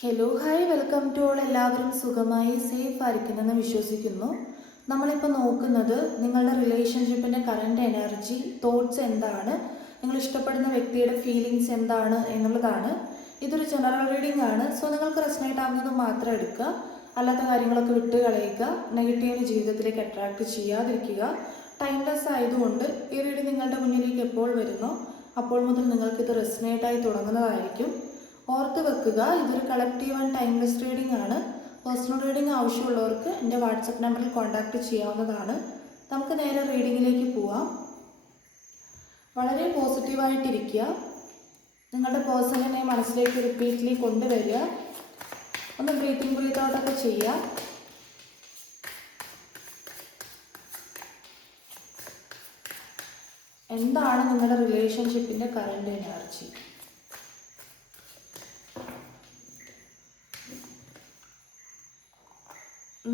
Hello hi welcome to all. എല്ലാവരും സുഖമായി safe ആയിരിക്കുന്നെന്ന് വിശ്വസിക്കുന്നു. നമ്മളിപ്പോൾ നോക്കുന്നത് നിങ്ങളുടെ റിലേഷൻഷിപ്പിൻ്റെ കറണ്ട് എനർജി, തോട്ട്സ് എന്താണ്, നിങ്ങൾ ഇഷ്ടപ്പെടുന്ന വ്യക്തിയുടെ ഫീലിങ്സ് എന്താണ് എന്നുള്ളതാണ്. ഇതൊരു ജനറൽ റീഡിംഗ് ആണ്. സോ നിങ്ങൾക്ക് റെസനേറ്റ് ആവുന്നത് മാത്രം എടുക്കുക, അല്ലാത്ത കാര്യങ്ങളൊക്കെ വിട്ട് കളയുക. നെഗറ്റീവ് ജീവിതത്തിലേക്ക് അട്രാക്ട് ചെയ്യാതിരിക്കുക. ടൈംലെസ് ആയതുകൊണ്ട് ഈ റീഡിംഗ് നിങ്ങളുടെ മുന്നിലേക്ക് എപ്പോൾ വരുന്നോ അപ്പോൾ മുതൽ നിങ്ങൾക്കിത് റെസനേറ്റായി തുടങ്ങുന്നതായിരിക്കും. ഓർത്ത് വെക്കുക, ഇതൊരു കളക്റ്റീവ് ആൻഡ് ടൈംലെസ് റീഡിംഗ് ആണ്. പേഴ്സണൽ റീഡിംഗ് ആവശ്യമുള്ളവർക്ക് എൻ്റെ വാട്സപ്പ് നമ്പറിൽ കോൺടാക്റ്റ് ചെയ്യാവുന്നതാണ്. നമുക്ക് നേരെ റീഡിങ്ങിലേക്ക് പോവാം. വളരെ പോസിറ്റീവായിട്ടിരിക്കുക. നിങ്ങളുടെ പേഴ്സണിനെ മനസ്സിലേക്ക് റിപ്പീറ്റ്ലി കൊണ്ടുവരിക. ഒന്ന് ബ്രീത്ത് ഔട്ടൊക്കെ ചെയ്യുക. എന്താണ് നിങ്ങളുടെ റിലേഷൻഷിപ്പിൻ്റെ current energy?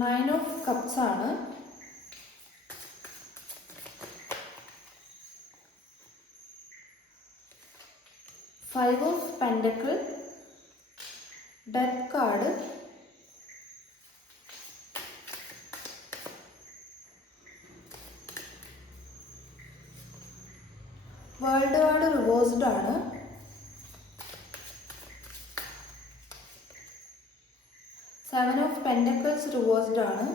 Nine of cups ആണ്. Five of pentacle, death card, world card reversed ആണ്. സെവൻ ഓഫ് പെൻഡക്കിൾസ് റിവേഴ്സ്ഡ് ആണ്.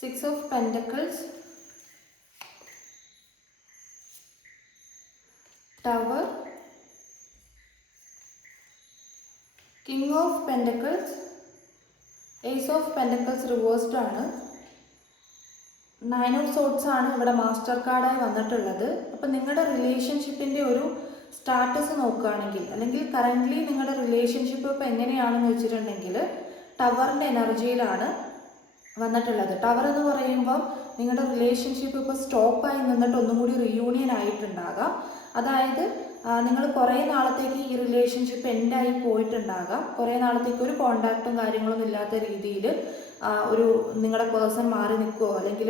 Six of pentacles, tower, king of pentacles, ace of pentacles reversed ആണ്. നയൻ ഓഫ് സോട്ട്സ് ആണ് ഇവിടെ master കാർഡായി വന്നിട്ടുള്ളത്. അപ്പം നിങ്ങളുടെ റിലേഷൻഷിപ്പിൻ്റെ ഒരു സ്റ്റാറ്റസ് നോക്കുകയാണെങ്കിൽ, അല്ലെങ്കിൽ കറൻ്റ്ലി നിങ്ങളുടെ റിലേഷൻഷിപ്പ് ഇപ്പോൾ എങ്ങനെയാണെന്ന് വെച്ചിട്ടുണ്ടെങ്കിൽ ടവറിൻ്റെ എനർജിയിലാണ് വന്നിട്ടുള്ളത്. ടവർ എന്ന് പറയുമ്പം നിങ്ങളുടെ റിലേഷൻഷിപ്പ് ഇപ്പോൾ സ്റ്റോപ്പായി നിന്നിട്ട് ഒന്നും കൂടി റീയൂണിയൻ ആയിട്ടുണ്ടാകാം. അതായത് നിങ്ങൾ കുറേ നാളത്തേക്ക് ഈ റിലേഷൻഷിപ്പ് എൻഡായി പോയിട്ടുണ്ടാകാം. കുറേ നാളത്തേക്ക് ഒരു കോണ്ടാക്റ്റും കാര്യങ്ങളൊന്നും ഇല്ലാത്ത രീതിയിൽ ഒരു നിങ്ങളുടെ പേഴ്സൺ മാറി നിൽക്കുകയോ അല്ലെങ്കിൽ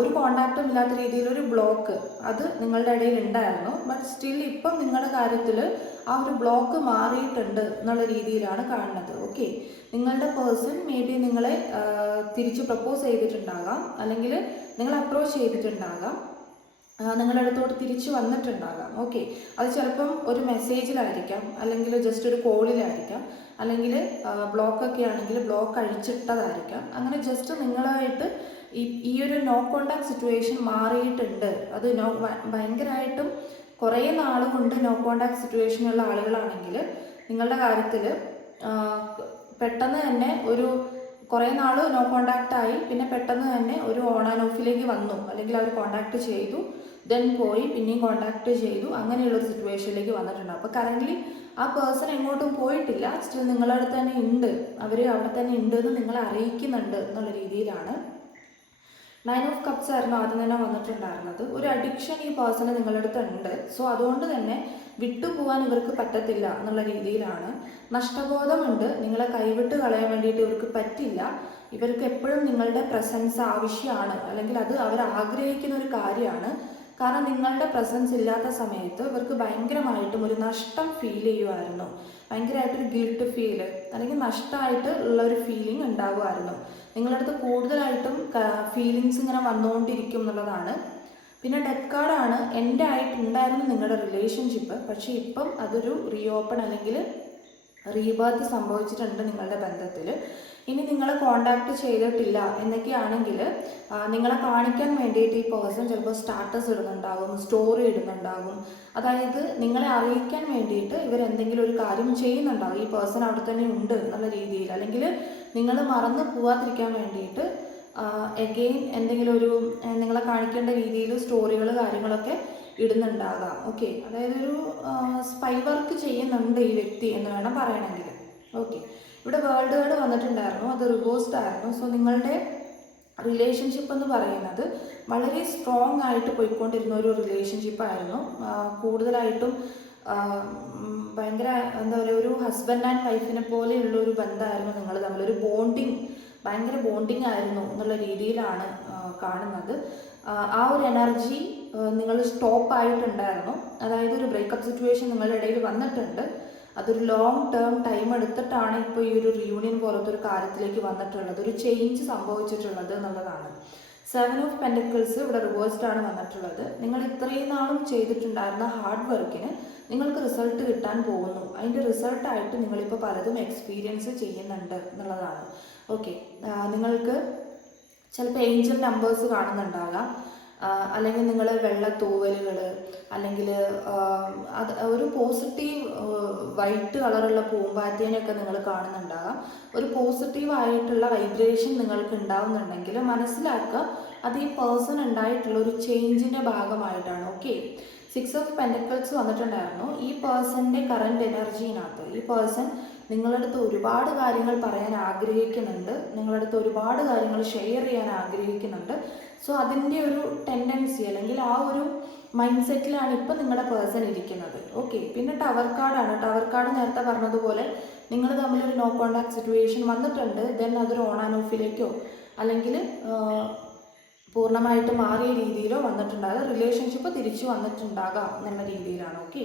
ഒരു കോണ്ടാക്റ്റും ഇല്ലാത്ത രീതിയിൽ ഒരു ബ്ലോക്ക് അത് നിങ്ങളുടെ ഇടയിൽ ഉണ്ടായിരുന്നു. ബട്ട് സ്റ്റിൽ ഇപ്പം നിങ്ങളുടെ കാര്യത്തിൽ ആ ഒരു ബ്ലോക്ക് മാറിയിട്ടുണ്ട് എന്നുള്ള രീതിയിലാണ് കാണുന്നത്. ഓക്കെ, നിങ്ങളുടെ പേഴ്സൺ മേ ബി നിങ്ങളെ തിരിച്ച് പ്രപ്പോസ് ചെയ്തിട്ടുണ്ടാകാം, അല്ലെങ്കിൽ നിങ്ങൾ അപ്രോച്ച് ചെയ്തിട്ടുണ്ടാകാം, നിങ്ങളുടെ അടുത്തോട്ട് തിരിച്ച് വന്നിട്ടുണ്ടാകാം. ഓക്കെ, അത് ചിലപ്പം ഒരു മെസ്സേജിലായിരിക്കാം, അല്ലെങ്കിൽ ജസ്റ്റ് ഒരു കോളിലായിരിക്കാം, അല്ലെങ്കിൽ ബ്ലോക്കൊക്കെ ആണെങ്കിൽ ബ്ലോക്ക് അഴിച്ചിട്ടതായിരിക്കാം. അങ്ങനെ ജസ്റ്റ് നിങ്ങളായിട്ട് ഈ ഒരു നോ കോണ്ടാക്ട് സിറ്റുവേഷൻ മാറിയിട്ടുണ്ട്. അത് ഭയങ്കരമായിട്ടും കുറേ നാളുകൊണ്ട് നോ കോണ്ടാക്ട് സിറ്റുവേഷനുള്ള ആളുകളാണെങ്കിൽ നിങ്ങളുടെ കാര്യത്തിൽ പെട്ടെന്ന് തന്നെ ഒരു കുറേ നാൾ നോ കോണ്ടാക്റ്റ് ആയി, പിന്നെ പെട്ടെന്ന് തന്നെ ഒരു ഓൺ ആൻഡ് ഓഫിലേക്ക് വന്നു, അല്ലെങ്കിൽ അവർ കോണ്ടാക്ട് ചെയ്തു, ദെൻ പോയി, പിന്നെയും കോണ്ടാക്ട് ചെയ്തു, അങ്ങനെയുള്ളൊരു സിറ്റുവേഷനിലേക്ക് വന്നിട്ടുണ്ട്. അപ്പോൾ കറൻ്റ്ലി ആ പേഴ്സൺ എങ്ങോട്ടും പോയിട്ടില്ല, സ്റ്റിൽ നിങ്ങളുടെ അടുത്ത് തന്നെ ഉണ്ട്, അവർ അവിടെ തന്നെ ഉണ്ട് എന്ന് നിങ്ങളെ അറിയിക്കുന്നുണ്ട് എന്നുള്ള രീതിയിലാണ്. നയൻ ഓഫ് കപ്സ് ആയിരുന്നു ആദ്യം തന്നെ വന്നിട്ടുണ്ടായിരുന്നത്. ഒരു അഡിക്ഷൻ ഈ പേഴ്സണ് നിങ്ങളുടെ അടുത്ത് ഉണ്ട്. സോ അതുകൊണ്ട് തന്നെ വിട്ടുപോകാൻ ഇവർക്ക് പറ്റത്തില്ല എന്നുള്ള രീതിയിലാണ്. നഷ്ടബോധമുണ്ട്, നിങ്ങളെ കൈവിട്ട് കളയാൻ വേണ്ടിയിട്ട് ഇവർക്ക് പറ്റില്ല. ഇവർക്ക് എപ്പോഴും നിങ്ങളുടെ പ്രസൻസ് ആവശ്യമാണ്, അല്ലെങ്കിൽ അത് അവർ ആഗ്രഹിക്കുന്ന ഒരു കാര്യമാണ്. കാരണം നിങ്ങളുടെ പ്രസൻസ് ഇല്ലാത്ത സമയത്ത് ഇവർക്ക് ഭയങ്കരമായിട്ടും ഒരു നഷ്ടം ഫീൽ ചെയ്യുമായിരുന്നു. ഭയങ്കരമായിട്ടൊരു ഗിൽട്ട് ഫീല്, അല്ലെങ്കിൽ നഷ്ടമായിട്ട് ഉള്ള ഒരു ഫീലിംഗ് ഉണ്ടാകുമായിരുന്നു. നിങ്ങളുടെ അടുത്ത് കൂടുതലായിട്ടും ഫീലിങ്സ് ഇങ്ങനെ വന്നുകൊണ്ടിരിക്കും എന്നുള്ളതാണ്. പിന്നെ ഡെത്ത് കാർഡാണ്. എൻ്റെ ആയിട്ടുണ്ടായിരുന്നു നിങ്ങളുടെ റിലേഷൻഷിപ്പ്, പക്ഷേ ഇപ്പം അതൊരു റീഓപ്പൺ അല്ലെങ്കിൽ റീബർത്ത് സംഭവിച്ചിട്ടുണ്ട് നിങ്ങളുടെ ബന്ധത്തിൽ. ഇനി നിങ്ങളെ കോണ്ടാക്ട് ചെയ്തിട്ടില്ല എന്നൊക്കെയാണെങ്കിൽ നിങ്ങളെ കാണിക്കാൻ വേണ്ടിയിട്ട് ഈ പേഴ്സൺ ചിലപ്പോൾ സ്റ്റാറ്റസ് ഇടുന്നുണ്ടാകും, സ്റ്റോറി ഇടുന്നുണ്ടാകും. അതായത് നിങ്ങളെ അറിയിക്കാൻ വേണ്ടിയിട്ട് ഇവരെന്തെങ്കിലും ഒരു കാര്യം ചെയ്യുന്നുണ്ടാകും. ഈ പേഴ്സൺ അവിടെ തന്നെ ഉണ്ട് എന്നുള്ള രീതിയിൽ, അല്ലെങ്കിൽ നിങ്ങൾ മറന്നു പോവാതിരിക്കാൻ വേണ്ടിയിട്ട് എഗെയിൻ എന്തെങ്കിലും ഒരു നിങ്ങളെ കാണിക്കേണ്ട രീതിയിൽ സ്റ്റോറികൾ കാര്യങ്ങളൊക്കെ ഇടുന്നുണ്ടാകാം. ഓക്കെ, അതായത് ഒരു സ്പൈ വർക്ക് ചെയ്യുന്നുണ്ട് ഈ വ്യക്തി എന്ന് വേണം പറയണമെങ്കിൽ. ഓക്കെ, ഇവിടെ വേൾഡ് കാർഡ് വന്നിട്ടുണ്ടായിരുന്നു, അത് റിവേഴ്സ്ഡ് ആയിരുന്നു. സോ നിങ്ങളുടെ റിലേഷൻഷിപ്പ് എന്ന് പറയുന്നത് വളരെ സ്ട്രോങ് ആയിട്ട് പോയിക്കൊണ്ടിരുന്ന ഒരു റിലേഷൻഷിപ്പായിരുന്നു. കൂടുതലായിട്ടും ഭയങ്കര എന്താ പറയുക, ഒരു ഹസ്ബൻഡ് ആൻഡ് വൈഫിനെ പോലെയുള്ള ഒരു ബന്ധമായിരുന്നു നിങ്ങൾ തമ്മിൽ. ഒരു ബോണ്ടിങ് ഭയങ്കര ബോണ്ടിങ് ആയിരുന്നു എന്നുള്ള രീതിയിലാണ് കാണുന്നത്. ആ ഒരു എനർജി നിങ്ങൾ സ്റ്റോപ്പ് ആയിട്ടുണ്ടായിരുന്നു. അതായത് ഒരു ബ്രേക്കപ്പ് സിറ്റുവേഷൻ നിങ്ങളുടെ ഇടയിൽ വന്നിട്ടുണ്ട്. അതൊരു ലോങ് ടേം ടൈം എടുത്തിട്ടാണ് ഇപ്പോൾ ഈ ഒരു റിയൂണിയൻ പോലത്തെ ഒരു കാര്യത്തിലേക്ക് വന്നിട്ടുള്ളത്, ഒരു ചേഞ്ച് സംഭവിച്ചിട്ടുള്ളത് എന്നുള്ളതാണ്. 7 ഓഫ് പെൻറ്റക്കിൾസ് ഇവിടെ റിവേഴ്സ്ഡ് ആണ് വന്നിട്ടുള്ളത്. നിങ്ങൾ ഇത്രയും നാളും ചെയ്തിട്ടുണ്ടായിരുന്ന ഹാർഡ് വർക്കിന് നിങ്ങൾക്ക് റിസൾട്ട് കിട്ടാൻ പോകുന്നു. അതിൻ്റെ റിസൾട്ടായിട്ട് നിങ്ങളിപ്പോൾ പലതും എക്സ്പീരിയൻസ് ചെയ്യുന്നുണ്ട് എന്നുള്ളതാണ്. ഓക്കെ, നിങ്ങൾക്ക് ചിലപ്പോൾ ഏഞ്ചൽ നമ്പേഴ്സ് കാണുന്നുണ്ടാകാം, അല്ലെങ്കിൽ നിങ്ങൾ വെള്ളത്തൂവലുകൾ, അല്ലെങ്കിൽ അത് ഒരു പോസിറ്റീവ് വൈറ്റ് കളറുള്ള പൂമ്പാറ്റേനെയൊക്കെ നിങ്ങൾ കാണുന്നുണ്ടാകാം. ഒരു പോസിറ്റീവായിട്ടുള്ള വൈബ്രേഷൻ നിങ്ങൾക്ക് ഉണ്ടാവുന്നുണ്ടെങ്കിൽ മനസ്സിലാക്കുക അത് ഈ പേഴ്സൺ ഉണ്ടായിട്ടുള്ള ഒരു ചേഞ്ചിൻ്റെ ഭാഗമായിട്ടാണ്. ഓക്കെ, 6 ഓഫ് പെൻറ്റക്കിൾസ് വന്നിട്ടുണ്ടായിരുന്നു. ഈ പേഴ്സൻ്റെ കറണ്ട് എനർജിയിനകത്ത് ഈ പേഴ്സൺ നിങ്ങളുടെ അടുത്ത് ഒരുപാട് കാര്യങ്ങൾ പറയാൻ ആഗ്രഹിക്കുന്നുണ്ട്, നിങ്ങളുടെ അടുത്ത് ഒരുപാട് കാര്യങ്ങൾ ഷെയർ ചെയ്യാൻ ആഗ്രഹിക്കുന്നുണ്ട്. സോ അതിൻ്റെ ഒരു ടെൻഡൻസി അല്ലെങ്കിൽ ആ ഒരു മൈൻഡ് സെറ്റിലാണ് ഇപ്പം നിങ്ങളുടെ പേഴ്സൺ ഇരിക്കുന്നത്. ഓക്കെ, പിന്നെ ടവർ കാർഡാണ്. ടവർ കാർഡ് നേരത്തെ പറഞ്ഞതുപോലെ നിങ്ങൾ തമ്മിലൊരു നോ കോണ്ടാക്ട് സിറ്റുവേഷൻ വന്നിട്ടുണ്ട്. ദെൻ അതൊരു ഓൺ ആൻഡ് ഓഫിലേക്കോ അല്ലെങ്കിൽ പൂർണ്ണമായിട്ട് മാറിയ രീതിയിലോ വന്നിട്ടുണ്ടാകാം, റിലേഷൻഷിപ്പ് തിരിച്ചു വന്നിട്ടുണ്ടാകാം എന്നുള്ള രീതിയിലാണ്. ഓക്കെ,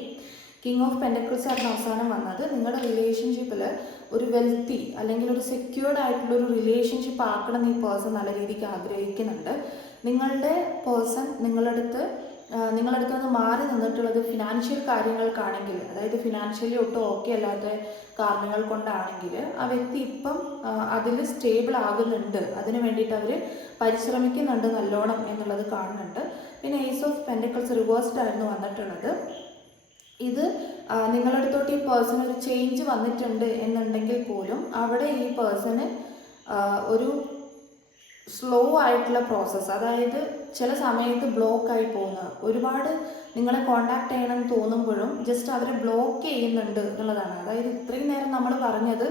കിങ് ഓഫ് പെൻറ്റക്കിൾസ് ആയിരുന്നു അവസാനം വന്നത്. നിങ്ങളുടെ റിലേഷൻഷിപ്പിൽ ഒരു വെൽത്തി അല്ലെങ്കിൽ ഒരു സെക്യൂർഡ് ആയിട്ടുള്ള ഒരു റിലേഷൻഷിപ്പ് ആക്കണം എന്ന് ഈ പേഴ്സൺ നല്ല രീതിക്ക് ആഗ്രഹിക്കുന്നുണ്ട്. നിങ്ങളുടെ പേഴ്സൺ നിങ്ങളടുത്ത് നിന്ന് മാറി നിന്നിട്ടുള്ളത് ഫിനാൻഷ്യൽ കാര്യങ്ങൾക്കാണെങ്കിൽ, അതായത് ഫിനാൻഷ്യലി ഒട്ടും ഓക്കെ അല്ലാത്ത കാരണങ്ങൾ കൊണ്ടാണെങ്കിൽ ആ വ്യക്തി ഇപ്പം അതിൽ സ്റ്റേബിൾ ആകുന്നുണ്ട്, അതിന് വേണ്ടിയിട്ട് അവർ പരിശ്രമിക്കുന്നുണ്ട് നല്ലോണം എന്നുള്ളത് കാണുന്നുണ്ട്. പിന്നെ ഏസ് ഓഫ് പെൻറ്റക്കിൾസ് റിവേഴ്സ്ഡ് ആയിരുന്നു വന്നിട്ടുള്ളത്. ഇത് നിങ്ങളുടെ അടുത്തോട്ട് ഈ പേഴ്സൺ ഒരു ചേഞ്ച് വന്നിട്ടുണ്ട് എന്നുണ്ടെങ്കിൽ പോലും അവിടെ ഈ പേഴ്സണ് ഒരു സ്ലോ ആയിട്ടുള്ള പ്രോസസ്സ്, അതായത് ചില സമയത്ത് ബ്ലോക്കായി പോകുന്ന, ഒരുപാട് നിങ്ങളെ കോണ്ടാക്ട് ചെയ്യണമെന്ന് തോന്നുമ്പോഴും ജസ്റ്റ് അവരെ ബ്ലോക്ക് ചെയ്യുന്നുണ്ട് എന്നുള്ളതാണ്. അതായത് ഇത്രയും നേരം നമ്മൾ പറഞ്ഞത്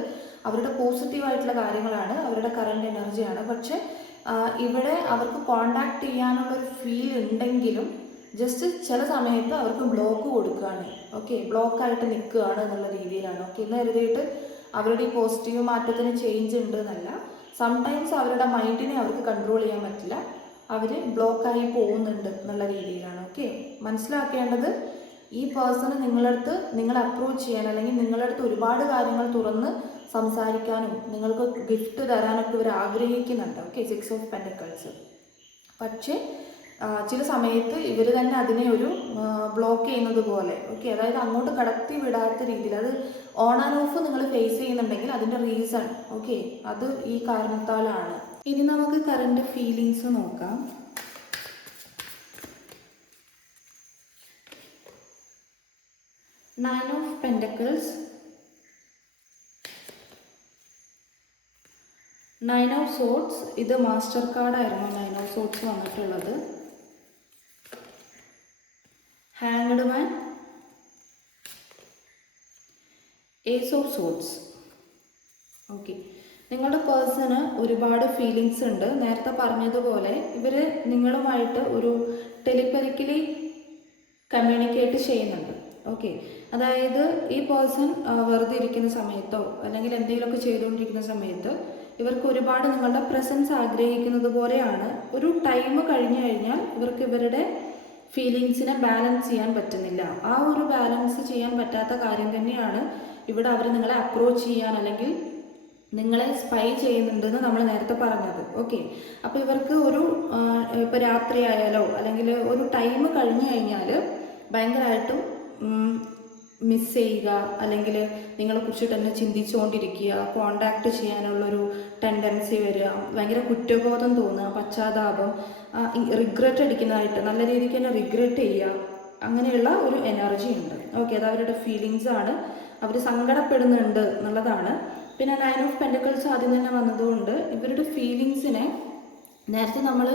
അവരുടെ പോസിറ്റീവായിട്ടുള്ള കാര്യങ്ങളാണ്, അവരുടെ കറണ്ട് എനർജിയാണ്. പക്ഷെ ഇവിടെ അവർക്ക് കോണ്ടാക്ട് ചെയ്യാനുള്ളൊരു ഫീൽ ഉണ്ടെങ്കിലും ജസ്റ്റ് ചില സമയത്ത് അവർക്ക് ബ്ലോക്ക് കൊടുക്കുകയാണ്. ഓക്കെ, ബ്ലോക്കായിട്ട് നിൽക്കുകയാണ് എന്നുള്ള രീതിയിലാണ്. ഓക്കെ, എന്ന് കരുതിയിട്ട് അവരുടെ ഈ പോസിറ്റീവ് മാറ്റത്തിന് ചേഞ്ച് ഉണ്ട് എന്നല്ല. സംടൈംസ് അവരുടെ മൈൻഡിനെ അവർക്ക് കൺട്രോൾ ചെയ്യാൻ പറ്റില്ല, അവർ ബ്ലോക്കായി പോകുന്നുണ്ട് എന്നുള്ള രീതിയിലാണ്. ഓക്കെ, മനസ്സിലാക്കേണ്ടത് ഈ പേഴ്സണ് നിങ്ങളെ അപ്രോച്ച് ചെയ്യാൻ അല്ലെങ്കിൽ നിങ്ങളുടെ അടുത്ത് ഒരുപാട് കാര്യങ്ങൾ തുറന്ന് സംസാരിക്കാനും നിങ്ങൾക്ക് ഗിഫ്റ്റ് തരാനൊക്കെ ഇവർ ആഗ്രഹിക്കുന്നുണ്ട്. Okay, 6 of pentacles. പക്ഷേ ചില സമയത്ത് ഇവർ തന്നെ അതിനെ ഒരു ബ്ലോക്ക് ചെയ്യുന്നത് പോലെ, ഓക്കെ, അതായത് അങ്ങോട്ട് കടത്തി വിടാത്ത രീതിയിൽ, അത് ഓൺ ആൻഡ് ഓഫ് നിങ്ങൾ ഫേസ് ചെയ്യുന്നുണ്ടെങ്കിൽ അതിൻ്റെ റീസൺ, ഓക്കെ, അത് ഈ കാരണത്താലാണ്. ഇനി നമുക്ക് കറണ്ട് ഫീലിങ്സ് നോക്കാം. Nine of pentacles, 9 of swords. ഇത് മാസ്റ്റർ കാർഡായിരുന്നു 9 ഓഫ് സോർട്സ് വന്നിട്ടുള്ളത്. Hanged man, ace of swords. Okay, നിങ്ങളുടെ പേഴ്സണ് ഒരുപാട് ഫീലിങ്സ് ഉണ്ട്. നേരത്തെ പറഞ്ഞതുപോലെ ഇവർ നിങ്ങളുമായിട്ട് ഒരു ടെലിപ്പതിക്കലി കമ്മ്യൂണിക്കേറ്റ് ചെയ്യുന്നുണ്ട്. ഓക്കെ, അതായത് ഈ പേഴ്സൺ വെറുതെ ഇരിക്കുന്ന സമയത്തോ അല്ലെങ്കിൽ എന്തെങ്കിലുമൊക്കെ ചെയ്തുകൊണ്ടിരിക്കുന്ന സമയത്ത് ഇവർക്ക് ഒരുപാട് നിങ്ങളുടെ പ്രസൻസ് ആഗ്രഹിക്കുന്നത് പോലെയാണ്. ഒരു ടൈം കഴിഞ്ഞു കഴിഞ്ഞാൽ ഇവർക്ക് ഇവരുടെ ഫീലിങ്സിനെ ബാലൻസ് ചെയ്യാൻ പറ്റുന്നില്ല. ആ ഒരു ബാലൻസ് ചെയ്യാൻ പറ്റാത്ത കാര്യം തന്നെയാണ് ഇവിടെ അവർ നിങ്ങളെ അപ്രോച്ച് ചെയ്യാൻ അല്ലെങ്കിൽ നിങ്ങളെ സ്പൈ ചെയ്യുന്നുണ്ടെന്ന് നമ്മൾ നേരത്തെ പറഞ്ഞത്. ഓക്കെ, അപ്പോൾ ഇവർക്ക് ഒരു ഇപ്പോൾ രാത്രി ആയാലോ അല്ലെങ്കിൽ ഒരു ടൈം കഴിഞ്ഞു കഴിഞ്ഞാൽ ഭയങ്കരമായിട്ടും മിസ് ചെയ്യുക, അല്ലെങ്കിൽ നിങ്ങളെക്കുറിച്ച് തന്നെ ചിന്തിച്ചുകൊണ്ടിരിക്കുക, കോണ്ടാക്ട് ചെയ്യാനുള്ളൊരു ടെൻഡൻസി വരിക, ഭയങ്കര കുറ്റബോധം തോന്നുക, പശ്ചാത്താപം, റിഗ്രറ്റ് അടിക്കുന്നതായിട്ട് നല്ല രീതിക്ക് തന്നെ റിഗ്രറ്റ് ചെയ്യുക, അങ്ങനെയുള്ള ഒരു എനർജി ഉണ്ട്. ഓക്കെ, അത് അവരുടെ ഫീലിങ്സ് ആണ്, അവർ സങ്കടപ്പെടുന്നുണ്ട് എന്നുള്ളതാണ്. പിന്നെ 9 ഓഫ് പെൻറ്റക്കിൾസ് ആദ്യം തന്നെ വന്നതുകൊണ്ട് ഇവരുടെ ഫീലിങ്സിനെ നേരത്തെ നമ്മൾ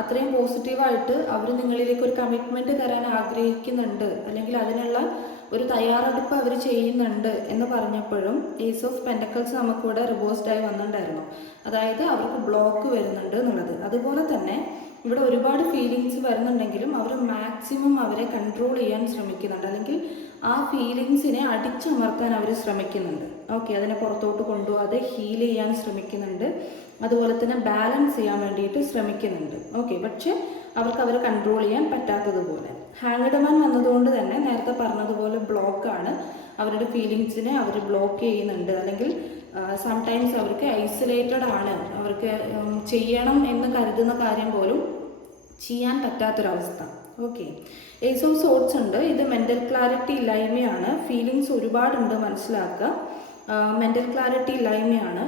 അത്രയും പോസിറ്റീവായിട്ട് അവർ നിങ്ങളിലേക്ക് ഒരു കമ്മിറ്റ്മെൻറ്റ് തരാൻ ആഗ്രഹിക്കുന്നുണ്ട് അല്ലെങ്കിൽ അതിനുള്ള ഒരു തയ്യാറെടുപ്പ് അവർ ചെയ്യുന്നുണ്ട് എന്ന് പറഞ്ഞപ്പോഴും ഏസ് ഓഫ് പെൻറ്റക്കിൾസ് നമുക്കിവിടെ റിവേഴ്സ്ഡായി വന്നിട്ടുണ്ടായിരുന്നു. അതായത് അവർക്ക് ബ്ലോക്ക് വരുന്നുണ്ട് എന്നുള്ളത്. അതുപോലെ തന്നെ ഇവിടെ ഒരുപാട് ഫീലിങ്സ് വരുന്നുണ്ടെങ്കിലും അവർ മാക്സിമം അവരെ കൺട്രോൾ ചെയ്യാൻ ശ്രമിക്കുന്നുണ്ട്, അല്ലെങ്കിൽ ആ ഫീലിങ്സിനെ അടിച്ചമർത്താൻ അവർ ശ്രമിക്കുന്നുണ്ട്. ഓക്കെ, അതിനെ പുറത്തോട്ട് കൊണ്ടുപോകാതെ ഹീൽ ചെയ്യാൻ ശ്രമിക്കുന്നുണ്ട്. അതുപോലെ തന്നെ ബാലൻസ് ചെയ്യാൻ വേണ്ടിയിട്ട് ശ്രമിക്കുന്നുണ്ട്. ഓക്കെ, പക്ഷെ അവർക്ക് അവരെ കൺട്രോൾ ചെയ്യാൻ പറ്റാത്തതുപോലെ. ഹാങ്ഡ് മാൻ വന്നതുകൊണ്ട് തന്നെ നേരത്തെ പറഞ്ഞതുപോലെ ബ്ലോക്കാണ്, അവരുടെ ഫീലിങ്സിനെ അവർ ബ്ലോക്ക് ചെയ്യുന്നുണ്ട്. അല്ലെങ്കിൽ സംടൈംസ് അവർക്ക് ഐസൊലേറ്റഡ് ആണ്, അവർക്ക് ചെയ്യണം എന്ന് കരുതുന്ന കാര്യം പോലും ചെയ്യാൻ പറ്റാത്തൊരവസ്ഥ. ഓക്കെ, ഏസ് ഓഫ് സോർട്സ് ഉണ്ട്. ഇത് മെൻ്റൽ ക്ലാരിറ്റി ഇല്ലായ്മയാണ്. ഫീലിങ്സ് ഒരുപാടുണ്ട്, മനസ്സിലാക്കുക. Mental clarity ഇല്ലായ്മയാണ്.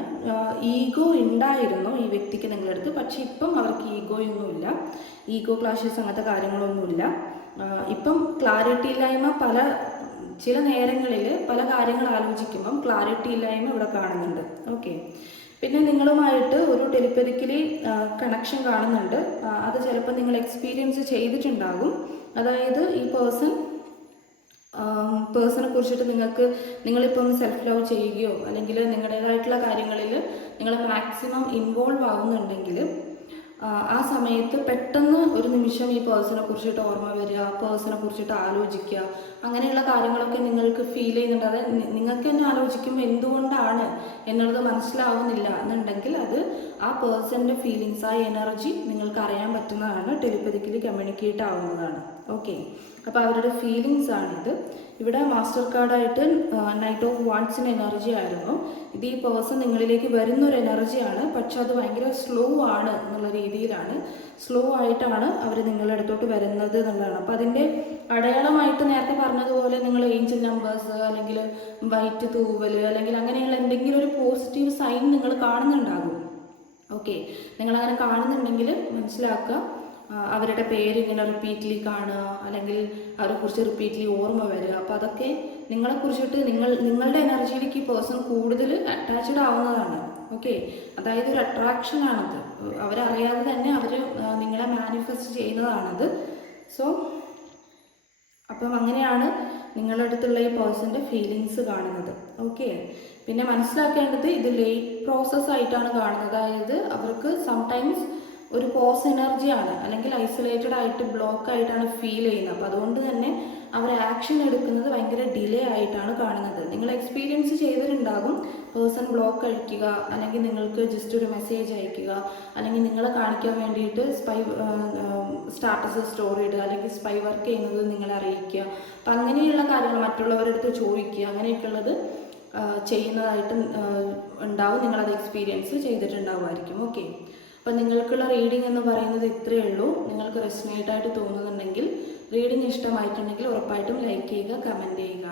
ഈഗോ ഉണ്ടായിരുന്നു ഈ വ്യക്തിക്ക് നിങ്ങളുടെ അടുത്ത്, പക്ഷെ ഇപ്പം അവർക്ക് ഈഗോയൊന്നുമില്ല, ഈഗോ ക്ലാഷസ് അങ്ങനത്തെ കാര്യങ്ങളൊന്നുമില്ല. ഇപ്പം ക്ലാരിറ്റി ഇല്ലായ്മ ചില നേരങ്ങളിൽ പല കാര്യങ്ങൾ ആലോചിക്കുമ്പം ക്ലാരിറ്റി ഇല്ലായ്മ ഇവിടെ കാണുന്നുണ്ട്. ഓക്കെ, പിന്നെ നിങ്ങളുമായിട്ട് ഒരു ടെലിപ്പതിക്കലി കണക്ഷൻ കാണുന്നുണ്ട്. അത് ചിലപ്പോൾ നിങ്ങൾ എക്സ്പീരിയൻസ് ചെയ്തിട്ടുണ്ടാകും. അതായത് ഈ പേഴ്സണെ കുറിച്ചിട്ട് നിങ്ങളിപ്പം സെൽഫ് ലവ് ചെയ്യുകയോ അല്ലെങ്കിൽ നിങ്ങളുടേതായിട്ടുള്ള കാര്യങ്ങളിൽ നിങ്ങൾ മാക്സിമം ഇൻവോൾവ് ആവുന്നുണ്ടെങ്കിൽ ആ സമയത്ത് പെട്ടെന്ന് ഒരു നിമിഷം ഈ പേഴ്സണെ കുറിച്ചിട്ട് ഓർമ്മ വരിക, പേഴ്സണെ കുറിച്ചിട്ട് ആലോചിക്കുക, അങ്ങനെയുള്ള കാര്യങ്ങളൊക്കെ നിങ്ങൾക്ക് ഫീൽ ചെയ്യുന്നുണ്ട്. അതായത് നിങ്ങൾക്ക് തന്നെ ആലോചിക്കുമ്പോൾ എന്തുകൊണ്ടാണ് എന്നുള്ളത് മനസ്സിലാവുന്നില്ല എന്നുണ്ടെങ്കിൽ അത് ആ പേഴ്സൻ്റെ ഫീലിങ്സ്, ആ എനർജി നിങ്ങൾക്ക് അറിയാൻ പറ്റുന്നതാണ്, ടെലിപ്പതിക്കലി കമ്മ്യൂണിക്കേറ്റ് ആവുന്നതാണ്. ഓക്കെ, അപ്പോൾ അവരുടെ ഫീലിങ്സ് ആണിത്. ഇവിടെ മാസ്റ്റർ കാർഡായിട്ട് നൈറ്റ് ഓഫ് വാൺസിൻ്റെ എനർജി ആയിരുന്നു. ഇത് ഈ പേഴ്സൺ നിങ്ങളിലേക്ക് വരുന്നൊരു എനർജിയാണ്, പക്ഷെ അത് ഭയങ്കര സ്ലോ ആണ് എന്നുള്ള രീതിയിലാണ്, സ്ലോ ആയിട്ടാണ് അവർ നിങ്ങളുടെ അടുത്തോട്ട് വരുന്നത് എന്നുള്ളതാണ്. അപ്പോൾ അതിൻ്റെ അടയാളമായിട്ട് നേരത്തെ പറഞ്ഞതുപോലെ നിങ്ങൾ ഏഞ്ചൽ നമ്പേഴ്സ് അല്ലെങ്കിൽ വൈറ്റ് തൂവൽ അല്ലെങ്കിൽ അങ്ങനെയുള്ള എന്തെങ്കിലും ഒരു പോസിറ്റീവ് സൈൻ നിങ്ങൾ കാണുന്നുണ്ടാകും. ഓക്കെ, നിങ്ങളങ്ങനെ കാണുന്നുണ്ടെങ്കിൽ മനസ്സിലാക്കുക അവരുടെ പേര് ഇങ്ങനെ റിപ്പീറ്റ്ലി കാണുക, അല്ലെങ്കിൽ അവരെക്കുറിച്ച് റിപ്പീറ്റ്ലി ഓർമ്മ വരിക. അപ്പോൾ അതൊക്കെ നിങ്ങളെക്കുറിച്ചിട്ട് നിങ്ങളുടെ എനർജിയിലേക്ക് ഈ പേഴ്സൺ കൂടുതൽ അറ്റാച്ച്ഡ് ആവുന്നതാണ്. ഓക്കെ, അതായത് ഒരു അട്രാക്ഷനാണത്, അവരറിയാതെ തന്നെ അവർ നിങ്ങളെ മാനിഫെസ്റ്റ് ചെയ്യുന്നതാണത്. സോ അപ്പം അങ്ങനെയാണ് നിങ്ങളുടെ അടുത്തുള്ള ഈ പേഴ്സൻ്റെ ഫീലിങ്സ് കാണുന്നത്. ഓക്കെ, പിന്നെ മനസ്സിലാക്കേണ്ടത് ഇത് ലേറ്റ് പ്രോസസ് ആയിട്ടാണ് കാണുന്നത്. അതായത് അവർക്ക് സംടൈംസ് ഒരു പോസ് എനർജിയാണ്, അല്ലെങ്കിൽ ഐസൊലേറ്റഡ് ആയിട്ട് ബ്ലോക്ക് ആയിട്ടാണ് ഫീൽ ചെയ്യുന്നത്. അപ്പോൾ അതുകൊണ്ട് തന്നെ അവർ ആക്ഷൻ എടുക്കുന്നത് ഭയങ്കര ഡിലേ ആയിട്ടാണ് കാണുന്നത്. നിങ്ങൾ എക്സ്പീരിയൻസ് ചെയ്തിട്ടുണ്ടാകും, പേഴ്സൺ ബ്ലോക്ക് അഴിക്കുക, അല്ലെങ്കിൽ നിങ്ങൾക്ക് ജസ്റ്റ് ഒരു മെസ്സേജ് അയക്കുക, അല്ലെങ്കിൽ നിങ്ങളെ കാണിക്കാൻ വേണ്ടിയിട്ട് സ്റ്റാറ്റസ് സ്റ്റോറി ഇടുക, അല്ലെങ്കിൽ സ്പൈ വർക്ക് ചെയ്യുന്നത് നിങ്ങളെ അറിയിക്കുക. അപ്പം അങ്ങനെയുള്ള കാര്യങ്ങൾ മറ്റുള്ളവരുടെ അടുത്ത് ചോദിക്കുക, അങ്ങനെയൊക്കെയുള്ളത് ചെയ്യുന്നതായിട്ട് ഉണ്ടാവും. നിങ്ങളത് എക്സ്പീരിയൻസ് ചെയ്തിട്ടുണ്ടാവുമായിരിക്കും. ഓക്കെ, അപ്പം നിങ്ങൾക്കുള്ള റീഡിംഗ് എന്ന് പറയുന്നത് ഇത്രയേ ഉള്ളൂ. നിങ്ങൾക്ക് റെസൊനേറ്റ് ആയിട്ട് തോന്നുന്നുണ്ടെങ്കിൽ, റീഡിംഗ് ഇഷ്ടമായിട്ടുണ്ടെങ്കിൽ ഉറപ്പായിട്ടും ലൈക്ക് ചെയ്യുക, കമൻറ്റ് ചെയ്യുക.